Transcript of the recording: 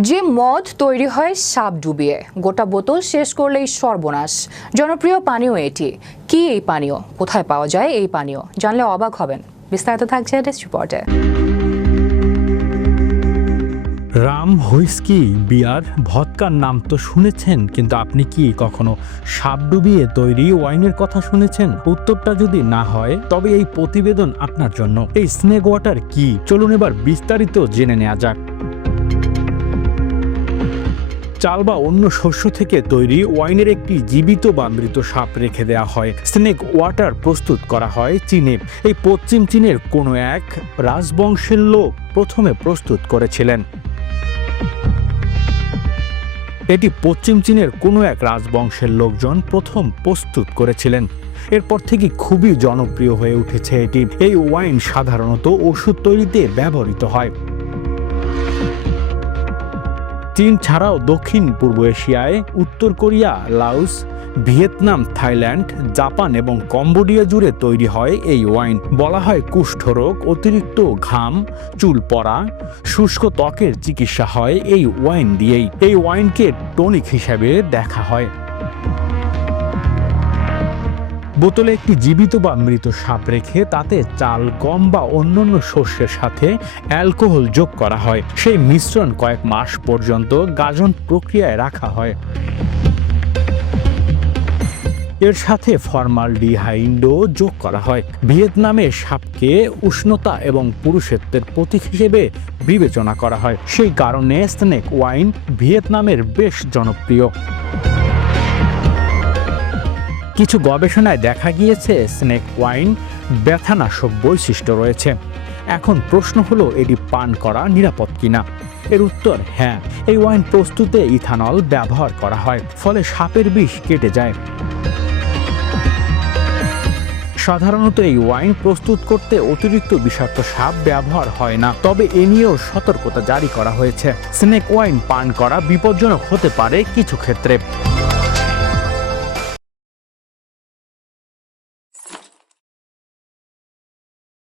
যে মদ তৈরি হয় সাপ ডুবিয়ে, গোটা বোতল শেষ করলেই সর্বনাশ। জনপ্রিয় পানীয় এটি। কি এই পানীয়, কোথায় পাওয়া যায় এই পানীয়, জানলে অবাক হবেন। বিস্তারিত থাকছে ডেস্ক রিপোর্টে। রাম, হুইস্কি, বিয়ার, ভদকার নাম তো শুনেছেন, কিন্তু আপনি কি কখনো সাপ ডুবিয়ে তৈরি ওয়াইনের কথা শুনেছেন? উত্তরটা যদি না হয়, তবে এই প্রতিবেদন আপনার জন্য। এই স্নেক ওয়াটার কি, চলুন এবার বিস্তারিত জেনে নেওয়া যাক। চাল বা অন্য শস্য থেকে তৈরি ওয়াইনের একটি জীবিত বা মৃত সাপ রেখে দেওয়া হয়। স্নেক ওয়াটার প্রস্তুত করা হয় চীনে। এই পশ্চিম চীনের কোনো এক রাজবংশের লোক প্রথমে প্রস্তুত করেছিলেন। এটি পশ্চিম চীনের কোনো এক রাজবংশের লোকজন প্রথম প্রস্তুত করেছিলেন। এরপর থেকে খুবই জনপ্রিয় হয়ে উঠেছে এটি। এই ওয়াইন সাধারণত ওষুধ তৈরিতে ব্যবহৃত হয়। চীন ছাড়াও দক্ষিণ পূর্ব এশিয়ায় উত্তর Korea, Laos, Vietnam, Thailand, Japan এবং কম্বোডিয়া জুড়ে তৈরি হয় এই ওয়াইন। বলা হয় কুষ্ঠরোগ, অতিরিক্ত ঘাম, চুল পড়া, শুষ্ক ত্বকের চিকিৎসা হয় এই ওয়াইন দিয়েই। এই ওয়াইনকে টনিক হিসেবে দেখা হয়। বোতলে একটি জীবিত বা মৃত সাপ রেখে তাতে চাল, গম বা অন্যান্য শস্যের সাথে অ্যালকোহল যোগ করা হয়। সেই মিশ্রণ কয়েক মাস পর্যন্ত গাজন প্রক্রিয়ায় রাখা হয়। এর সাথে ফর্মালডিহাইডও যোগ করা হয়। ভিয়েতনামে সাপকে উষ্ণতা এবং পুরুষত্বের প্রতীক হিসেবে বিবেচনা করা হয়। সেই কারণে স্নেক ওয়াইন ভিয়েতনামের বেশ জনপ্রিয়। কিছু গবেষণায় দেখা গিয়েছে স্নেক ওয়াইন ব্যথানাশক বৈশিষ্ট্য রয়েছে। এখন প্রশ্ন হলো, এটি পান করা নিরাপদ কিনা? এর উত্তর হ্যাঁ। এই ওয়াইন প্রস্তুতে ইথানল ব্যবহার করা হয়, ফলে সাপের বিষ কেটে যায়। সাধারণত এই ওয়াইন প্রস্তুত করতে অতিরিক্ত বিষাক্ত সাপ ব্যবহার হয় না, তবে এ নিয়েও সতর্কতা জারি করা হয়েছে। স্নেক ওয়াইন পান করা বিপজ্জনক হতে পারে কিছু ক্ষেত্রে।